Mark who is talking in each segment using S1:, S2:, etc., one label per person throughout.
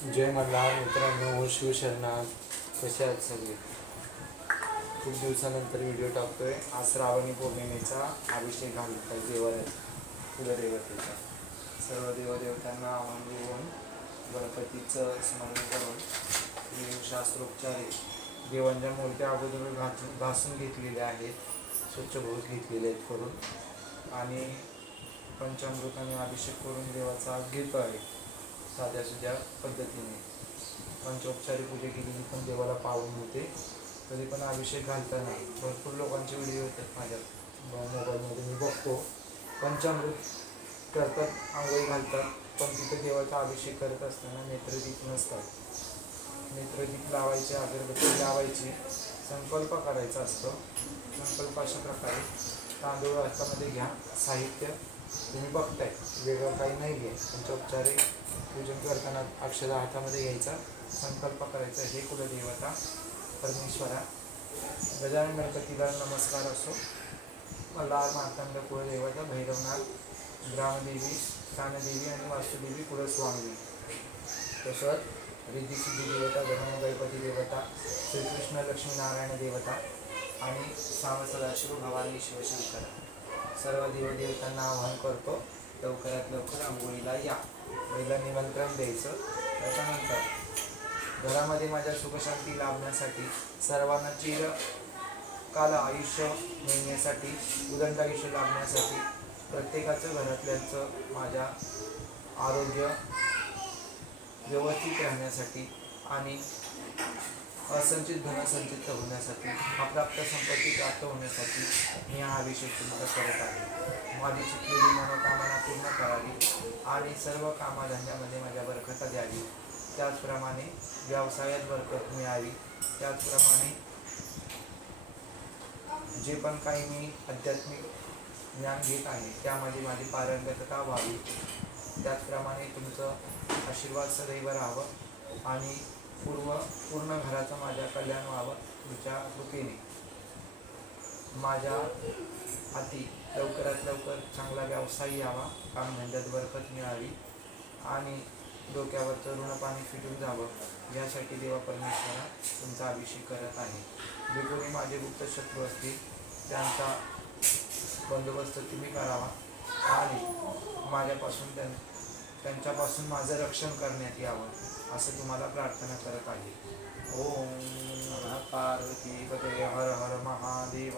S1: जय मल्हार मित्रांनो हो शिवशरणा कसे आहेत सगळे? खूप दिवसानंतर व्हिडिओ टाकतोय. आज श्रावणी पौर्णिमेचा अभिषेक घालतोय देवाला कुलदेवतेचा सर्व देवदेवतांना आव्हान देऊन गणपतीचं स्मरण करून मी शास्त्रोपचारे देवांच्या मूर्त्या अगोदर भासून भासून घेतलेल्या आहेत स्वच्छ भोज घेतलेले आहेत करून. आणि पंचामृताने अभिषेक करून देवाचा घेतो आहे. साध्या सुध्या पद्धतीने. पंचोपचारी पूजा केलेली पण देवाला पावन होते. तरी पण अभिषेक घालताना भरपूर लोकांचे व्हिडिओ येतात माझ्या मोबाईलमध्ये. मी बघतो. पंचामृत करतात आंघोळी घालतात. पण तिथे देवाचा अभिषेक करत असताना नेत्रदीप नसतात. नेत्रदीप लावायचे अगरबत्ती लावायची. संकल्प करायचा असतो. संकल्प अशा प्रकारे तांदूळ हातामध्ये घ्या साहित्य तुम्ही बघताय. वेगळं काही नाही आहे पंचोपचारे पूजन करताना अक्षर हातामध्ये घ्यायचा संकल्प करायचा हे कुलदेवता परमेश्वरा गजानन गणपतीला नमस्कार असो. मल्हार मार्तंड कुलदेवता भैरवनाथ ग्रामदेवी स्थानदेवी आणि वास्तुदेवी कुलस्वामी. तसंच रिद्धिसिद्धी देवता गणन गणपती देवता श्रीकृष्ण लक्ष्मीनारायण देवता आणि साम सदाशिव भवानी शिवशंकर. सर्व देवदेवतांना आवाहन करतो लवकरात लवकर आंघोळीला या. पहिला निमंत्रण द्यायचं. त्याच्यानंतर घरामध्ये माझ्या सुखशांती लाभण्यासाठी सर्वांना चिर काल आयुष्य मिळण्यासाठी उदंड आयुष्य लाभण्यासाठी प्रत्येकाचं घरातल्याचं माझ्या आरोग्य व्यवस्थित राहण्यासाठी आणि असंचित धनसंचित होण्यासाठी अप्राप्त संपत्ती प्राप्त होण्यासाठी मी हा अभिषेक तुमचा करत आहे. माझी चितलेली मनोकामना आणि सर्व कामाधंद्यामध्ये माझ्या बरकत द्यावी. त्याचप्रमाणे व्यवसायात बरकत मिळावी. त्याचप्रमाणे जे पण काही मी आध्यात्मिक ज्ञान घेत आहे त्यामध्ये माझी पारंगतता व्हावी. त्याचप्रमाणे तुमचं आशीर्वाद सदैव राहावं आणि पूर्व पूर्ण घराचं माझ्या कल्याण व्हावं तुमच्या कृपेने. माझ्या हाती लवकरात लवकर चांगला व्यवसाय यावा कामधंद्यात बरकत मिळावी आणि डोक्यावरचं ऋण पाणी फिटून जावं यासाठी देवा परमेश्वरा तुमचा अभिषेक करत आहे. जे कोणी माझे गुप्त शत्रू असतील त्यांचा बंदोबस्त तुम्ही करावा आणि माझ्यापासून त्यां त्यांच्यापासून माझं रक्षण करण्यात यावं. असं तुम्हाला प्रार्थना करत आहे. ओम पार्वती पते हर हर महादेव.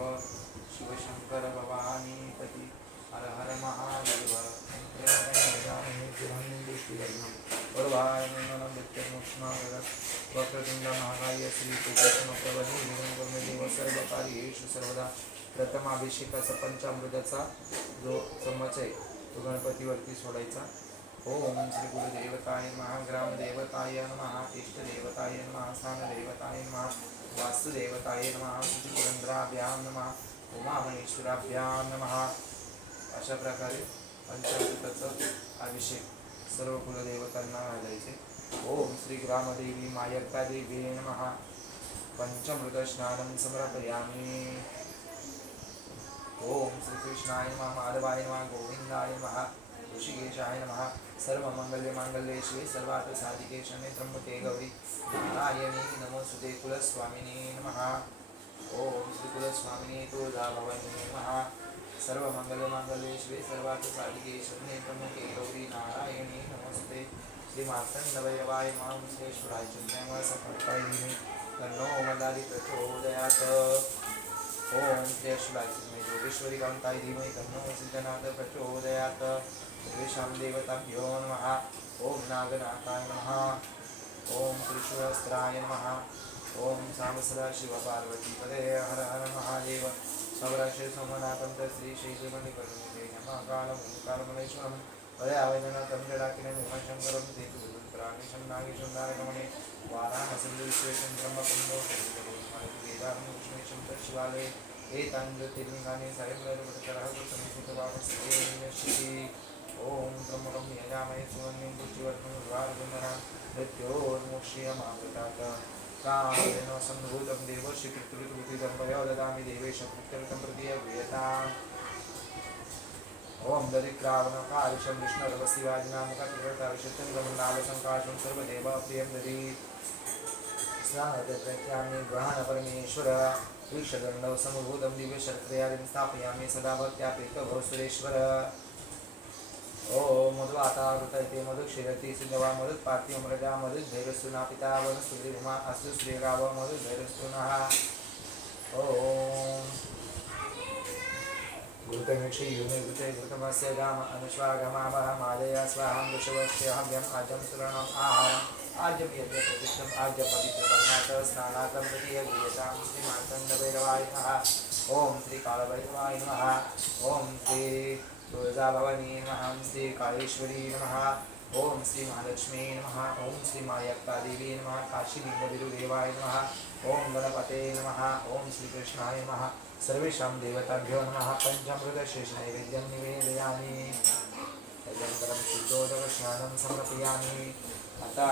S1: शिवशंकर भवानी पती हर हर महादेव. वरवाय मंगलम वक्रतुंड महाकाय श्री देव सर्व कार्येषु सर्वदा प्रथम अभिषेकाचा पंचामृताचा जो चमच आहे तो गणपतीवरती सोडायचा. ओम श्री गुरुदेवताय नमः ग्रामदेवताय नमः इष्टदेवताय नमः स्थानदेवताय नमः वास्तुदेवताय नमः सुरेंद्राभ्यां नमः उमामहेश्वराभ्यां नमः। अशा प्रकारे पंचामृताचा अभिषेक सर्व कुलदेवतांना घालायचे ओम श्री ग्रामदेवी मायक्का देवी नमः। पंचमृत स्नानं समर्पयामि। ओम श्रीकृष्णाय नमः माधवाय नमः गोविंदाय नमः। ऋषिकेशाय नमः। सर्वमङ्गल्यमाङ्गल्ये शिवे सर्वार्थ साधिके शमे त्र्यम्बके गौरी नारायणी नमोस्तुते कुलस्वामिनी नमः। ॐ श्री कुलस्वामिनी तुळजाभवानी नमः। सर्वमङ्गलमाङ्गल्ये शिवे सर्वार्थ शमे त्र्यम्बके गौरी नारायणी नमोस्तुते श्री मां श्रेष्ठराय चिन्मय सफलताय तन्नो मदारी प्रचोदयात् ओम जय शिवाय चिन्मय योगेश्वरी कांताय धीमहि तन्नो सिद्धनाथ प्रचोदयात्। सर्वेषां देवताभ्यो नमः। ॐ नागनाथाय नमः। ॐ त्रिशूलस्त्राय नमः। ॐ सामसदा शिवपार्वतीपदे हर हर महादेव। सौराष्ट्र सोमनाथं श्री श्रीमणिकरुणे नमकालं कालमलेश्वरं पदयावेदनाथं जडाकिनं उमाशङ्करं सेतुपुत्राणीशं नागेशं नारकमणे वाराणसं विश्वेशं ब्रह्मकुण्डो वेदानं विष्णुशं शिवालये एताञ्ज्योतिर्लिङ्गानि सायंवरवटकरः संस्कृतवापस्ये ॐ ब्रह्मकं यजामहे सुवन्यं पुष्टिवर्धनं द्वारबन्धना मृत्योर्मोक्ष्यमामृतात् कामेन सम्भूतं देव श्रीकृतृतुतिदं वयो ददामि देवेश पुत्रतं प्रति अव्ययताम् ओम गमनालसङ्काशं सर्वदेव प्रियं दरी ग्रहणपरमेश्वर ईक्षदण्डौ समभूतं दिव्यशर्त्रयादिं स्थापयामि सदा भक्त्या प्रीतो सुरेश्वर ॐ मधु मधुक्षीरति सिद्धवा मधुत्पार्थिव मृजा मधुधैर्यस्तु नापिता वनस्तुतिमा अस्तु श्रीराव मधुधैर्यस्तु नः ॐ घृतमिक्षि युनि घृते घृतमस्य गाम अनुष्वागमावह मादया स्वाहं वृषवस्यहव्यम् आजं सुरणम् आहारम् आज्यं यज्ञ प्रतिष्ठम् आज्य पवित्रपर्णात् स्नानार्थं तृतीयगीयतां श्रीमार्तण्डभैरवाय नमः। ॐ श्रीकालभैरवाय नमः। ॐ श्री तुळजाभवानी नमः ॐ श्री काळेश्वरी नमः। ओम श्री महालक्ष्मी नमः ॐ श्री मायक्कादेवी काशी काशीलिङ्गविरुदेवाय नमः ओं गणपते नम ओं श्रीकृष्णाय नम। सर्वेषां देवताभ्यो नमः पञ्चामृतशेषनैवेद्यं निवेदयामि। तदनंतरं शुद्धोदकस्नानं समर्पयामि। आता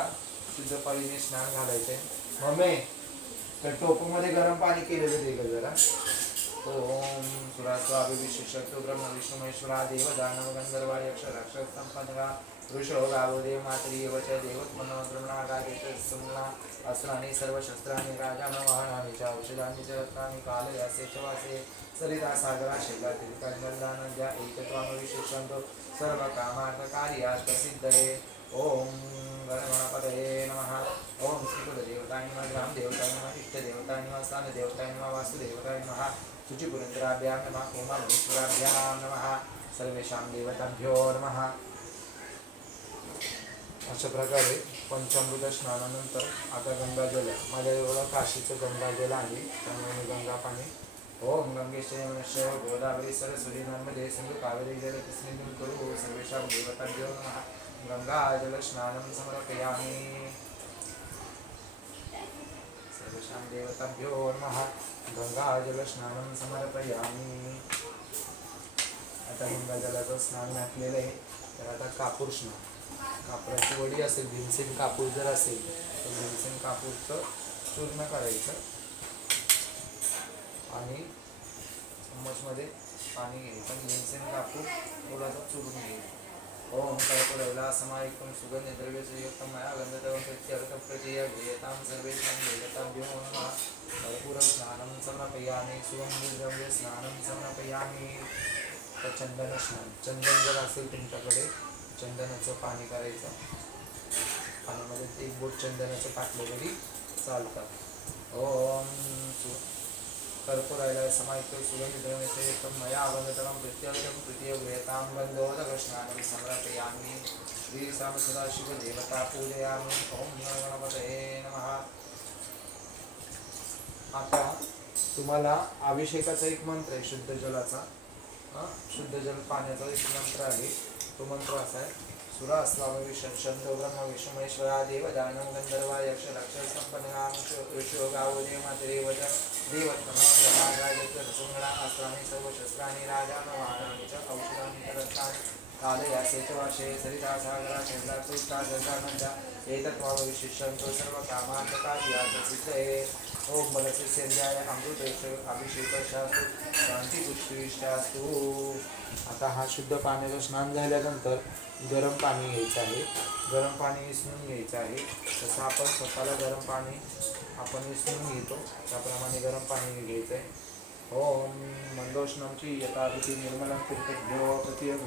S1: शुद्धपाळीने स्नान घालायचे मम्मी तर टोपमध्ये गरम पाणी केलेलं दे जरा ओम सुरास्वाभिविशिष्टो ब्रह्म विष्णु महेश्वरा ऋषो गावो देव एव च देवोत्पन्न ब्रह्मणागादित सुमना अस्त्राणि सर्वशस्त्राणि राजानवाहनानि च औषधानि च रत्नानि कालयासे च वासे सरिता सागरा शैला तिरिकांगर्दानद्या एकत्वामविशिष्टन्तो सर्वकामार्थकार्यार्थसिद्धये ॐ गणगणपतये नमः ॐ श्रीकुलदेवतानि नमः ग्रामदेवतानि नमः इष्टदेवतानि नमः स्थानदेवतानि नमः वासुदेवतानि नमः शुचिपुरन्दराभ्यां नमः उमामहेश्वराभ्यां नमः सर्वेषां देवताभ्यो नमः। अशा प्रकारे पंचामृत स्नानानंतर आता गंगाजल आहे. माझ्याजवळ काशीचं गंगाजल आहे त्यामुळे मी गंगा पाणी ओम गंगेश्वरी नमश्य गोदावरी सरस्वती नर्मदे सिंधू कावेरी जल तस्मिन् करू सर्वेषां देवताभ्यो नमः। गंगाजल स्नानं समर्पयामि। सर्वेषां देवताभ्यो नमः। गङ्गाजलस्नानं समर्पयामि। आता गंगाजलाचं स्नान घातलेलं आहे तर आता कापूर स्नान। कापडाची वडी असेल भीमसेन कापूर जर असेल तर भीमसेन कापूरचं चूर्ण करायचं आणि चम्मचमध्ये पाणी घ्यायचं आणि भीमसेन कापूर थोडासा चूर्ण घ्यायचं। ओम कर्पूरैला समायुक्तं सुगन्धद्रव्यसंयुक्तं मया गन्धर्वं प्रत्यर्थं प्रचय गृह्यतां सर्वेषां देवताभ्यो नमः कर्पूरं स्नानं समर्पयामि सुगन्धिद्रव्य तर चंदन स्नान चंदन जर असेल तुमच्याकडे चंदनाचं पाणी करायचं पाण्यामध्ये एक बोट चंदनाचं टाकलं तरी चालतं ओम सु कर्पूरायला समायुक्त सुगंधिद्रव्यस्य एकं मया वन्दतमं प्रत्यर्थं तृतीयगृहतां गन्धोदकस्नानं समर्पयामि। श्रीसाम सदाशिवदेवता पूजयामि। ॐ गणपतये नमः। आता तुम्हाला अभिषेकाचा एक मंत्र आहे शुद्ध जलाचा. हा? शुद्ध जल पाण्याचा एक मंत्र आहे. तो मंत्र असा आहे सुरा अस्वामी शब्दो ब्रह्म विष्णुमेश्वरा देव गंधर्वा यक्ष राक्षस संपन्नाम ऋषो गावो देव मातरेव अस्त्राणि सर्वशस्त्राणि राजानवाहनानि च औषधानि च कालया सेतुवाशे च वाशे सरिता सागरा चन्द्रा तुष्टा जलदानन्दा एतत्त्वावविशिष्यन्तो सर्वकामार्थकार्यात् सिद्धये ओम बलसे सेंद्राय अमृतेश अभिषेक शास्तु आता हा शुद्ध पाण्याचं स्नान झाल्यानंतर गरम पाणी घ्यायचं आहे. गरम पाणी विसरून घ्यायचं आहे. तसं आपण स्वतःला गरम पाणी आपण विसळून घेतो. त्याप्रमाणे गरम पाणी घ्यायचं आहे. ओम मंदोष्णमची निर्मला निर्मलं तीर्थभ्यो प्रत्यय